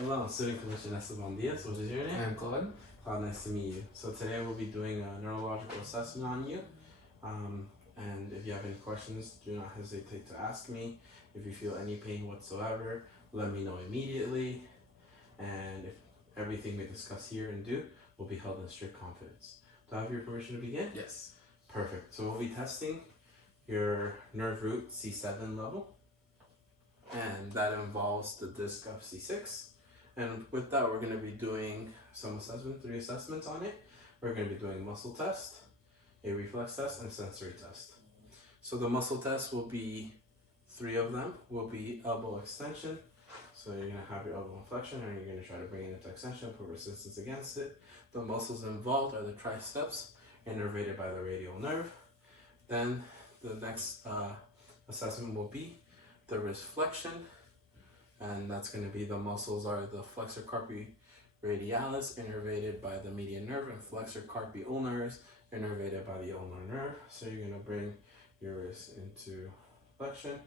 Hello, student commission Esteban Diaz. What is your name? I'm Claude. Claude, nice to meet you. So today we'll be doing a neurological assessment on you. And if you have any questions, do not hesitate to ask me. If you feel any pain whatsoever, let me know immediately. And if everything we discuss here and do will be held in strict confidence. Do I have your permission to begin? Yes. Perfect. So we'll be testing your nerve root C7 level. And that involves the disc of C6. And with that, we're going to be doing some assessment, 3 assessments on it. We're going to be doing a muscle test, a reflex test, and a sensory test. So the muscle test will be 3 of them. Will be elbow extension. So you're going to have your elbow in flexion, and you're going to try to bring it into extension, put resistance against it. The muscles involved are the triceps, innervated by the radial nerve. Then the next assessment will be the wrist flexion, and that's going to be the muscles are the flexor carpi radialis, innervated by the median nerve, and flexor carpi ulnaris, innervated by the ulnar nerve. So you're going to bring your wrist into flexion.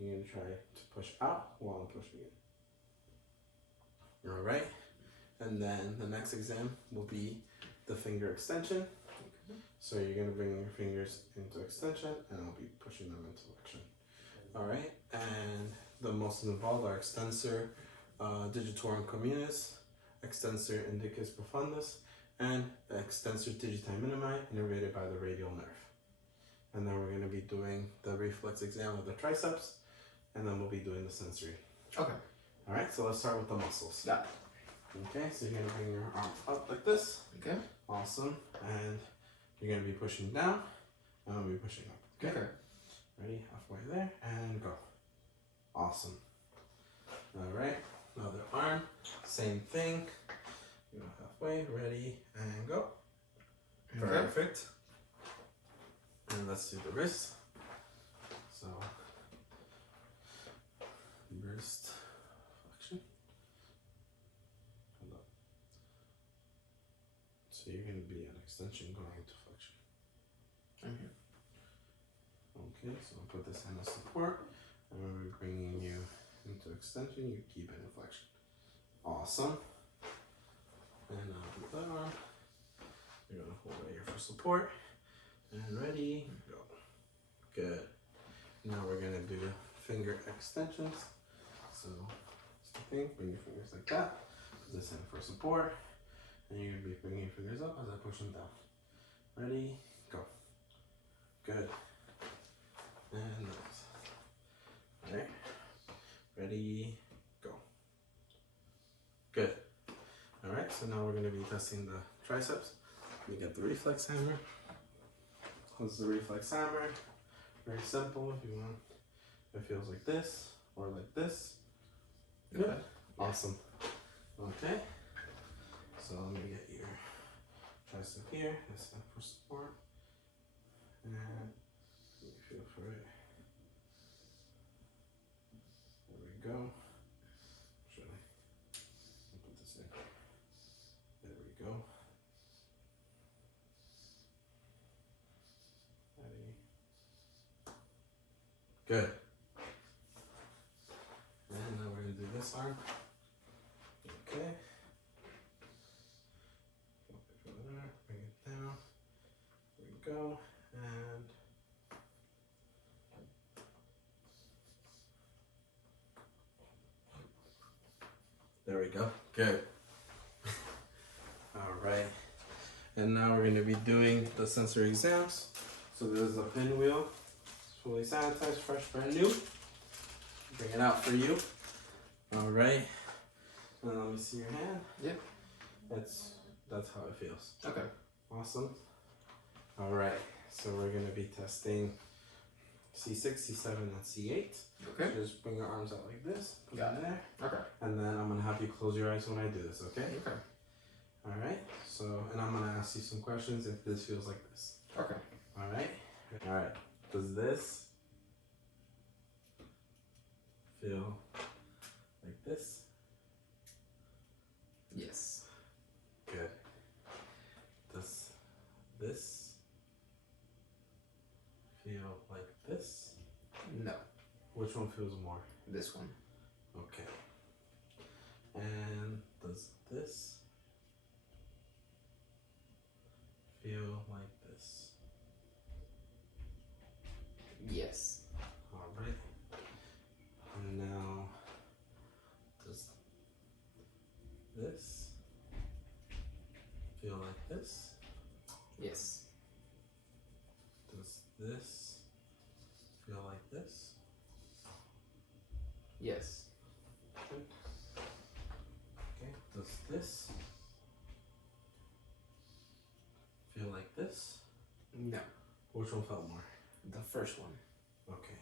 You're going to try to push out while I'm pushing it. All right, and then the next exam will be the finger extension. So you're going to bring your fingers into extension, and I'll be pushing them into flexion. All right, and the muscles involved are extensor digitorum communis, extensor indicus profundus, and the extensor digiti minimi, innervated by the radial nerve. And then we're going to be doing the reflex exam of the triceps, and then we'll be doing the sensory. Okay. All right, so let's start with the muscles. Yeah. Okay, so you're going to bring your arm up like this. Okay. Awesome. And you're going to be pushing down, and I'll be pushing up. Okay. Ready? Halfway there, and go. Awesome. All right, another arm, same thing. Go halfway, ready, and go. Okay. Perfect. And let's do the wrist. So, wrist flexion. Hold up. So you're going to be an extension going into flexion. I'm here. Okay, so I'll put this hand as support, and when we're bringing you into extension, you keep it in flexion. Awesome. And now with that arm, you're going to hold right here for support. And ready, go. Good. Now we're going to do finger extensions. So, same thing, bring your fingers like that. Put this hand for support. And you're going to be bringing your fingers up as I push them down. Ready, go. Good. And nice. Alright. Ready, go. Good. Alright, so now we're going to be testing the triceps. We got the reflex hammer. This is the reflex hammer. Very simple if you want. It feels like this or like this. Good. Okay. Awesome. Okay. So let me get your tricep here. This is for support. And feel for it. There we go. Should I put this in? There we go. Ready. Good. And now we're going to do this arm. Okay. Bring it down. There we go. And there we go. Good. All right. And now we're going to be doing the sensory exams. So there's a pinwheel. It's fully sanitized, fresh, brand new. Bring it out for you. All right. And let me see your hand. Yep. That's how it feels. Okay. Awesome. All right. So we're going to be testing C6, C7, and C8. Okay. So just bring your arms out like this. Put Got them there. Okay. And then I'm going to have you close your eyes when I do this, okay? Okay. All right. So, and I'm going to ask you some questions if this feels like this. Okay. All right. All right. Does this feel like this? Yes. Good. Does this feel like this? No. Which one feels more? This one. Okay. And this feel like this? Yes. Alright. And now, does this feel like this? Yes. Does this feel like this? Yes. Good. Okay, does this feel like this? No. Which one felt more? The first one. Okay.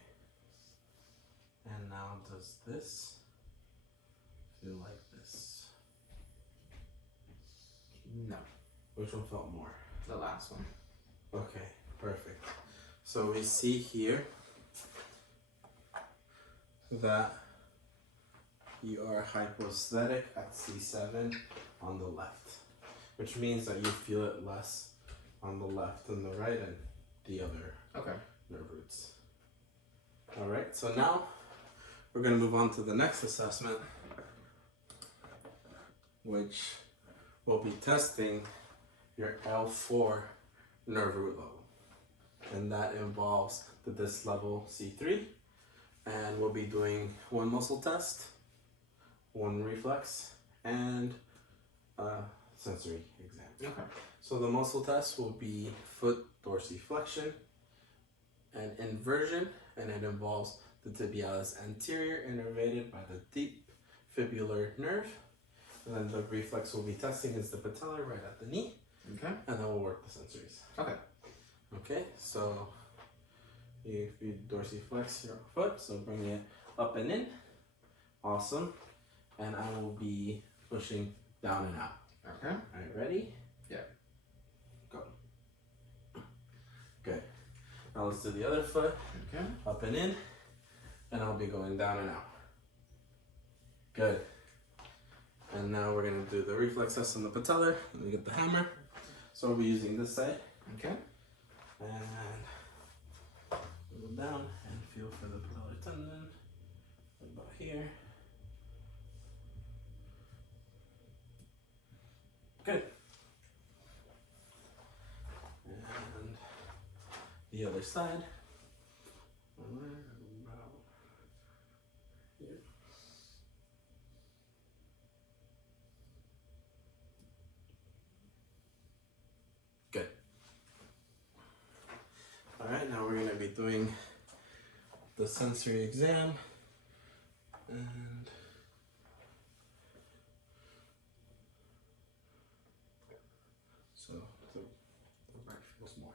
And now does this feel like this? No. Which one felt more? The last one. Okay, perfect. So we see here that you are hypoesthetic at C7 on the left, which means that you feel it less on the left than the right and the other Okay. nerve roots. All right, so now we're going to move on to the next assessment, which will be testing your L4 nerve root level. And that involves the disc level C3. And we'll be doing one muscle test, one reflex, and a sensory exam. Okay. So the muscle test will be foot dorsiflexion and inversion, and it involves the tibialis anterior innervated by the deep fibular nerve. And then the reflex we'll be testing is the patella right at the knee. Okay. And then we'll work the sensories. Okay. Okay, so you dorsiflex your foot, so bring it up and in. Awesome. And I will be pushing down and out. Okay. All right, ready? Yeah. Go. Good. Now let's do the other foot. Okay. Up and in. And I'll be going down and out. Good. And now we're going to do the reflex test on the patella. Let me get the hammer. So we'll be using this side. Okay. And go down and feel for the patellar tendon. About here. Good. And the other side. About here. Good. All right, now we're going to be doing the sensory exam. And so the right feels more.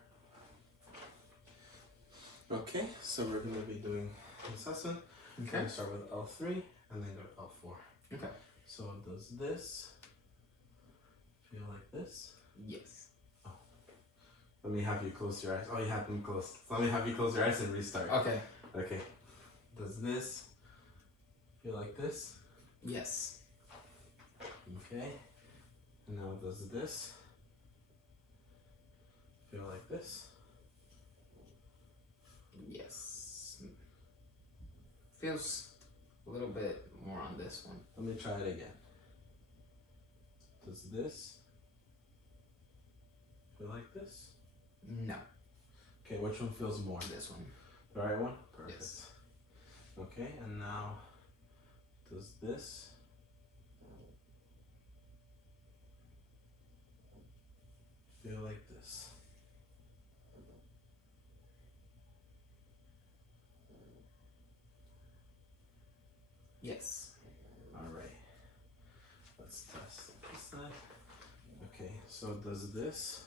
Okay, so we're going to be doing assessment. We're Okay. going to start with L3 and then go to L4. Okay. So does this feel like this? Yes. Let me have you close your eyes. Oh, you have them closed. Let me have you close your eyes and restart. Okay. Okay. Does this feel like this? Yes. Okay. And now does this feel like this? Yes. Feels a little bit more on this one. Let me try it again. Does this feel like this? No. Okay, which one feels more? This one. The right one? Perfect. Yes. Okay, and now does this feel like this? Yes. All right. Let's test this side. Okay, so does this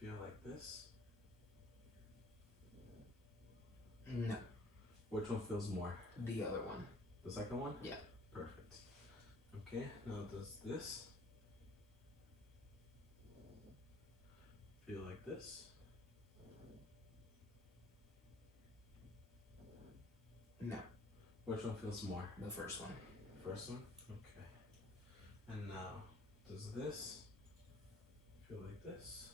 feel like this? No. Which one feels more? The other one. The second one? Yeah. Perfect. Okay, now does this feel like this? No. Which one feels more? The first one. First one? Okay. And now, does this feel like this?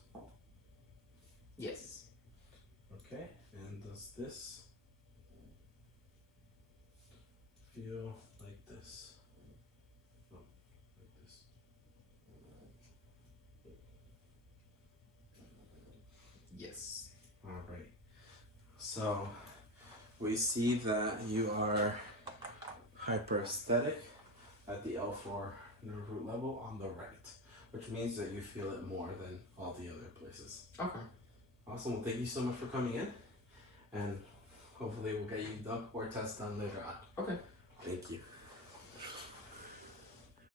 Yes. Okay. And does this feel like this. Oh, like this. Yes. All right. So we see that you are hyperesthetic at the L4 nerve root level on the right, which means that you feel it more than all the other places. Okay. Awesome. Well, thank you so much for coming in, and hopefully we'll get you the more tests done later on. Okay. Thank you.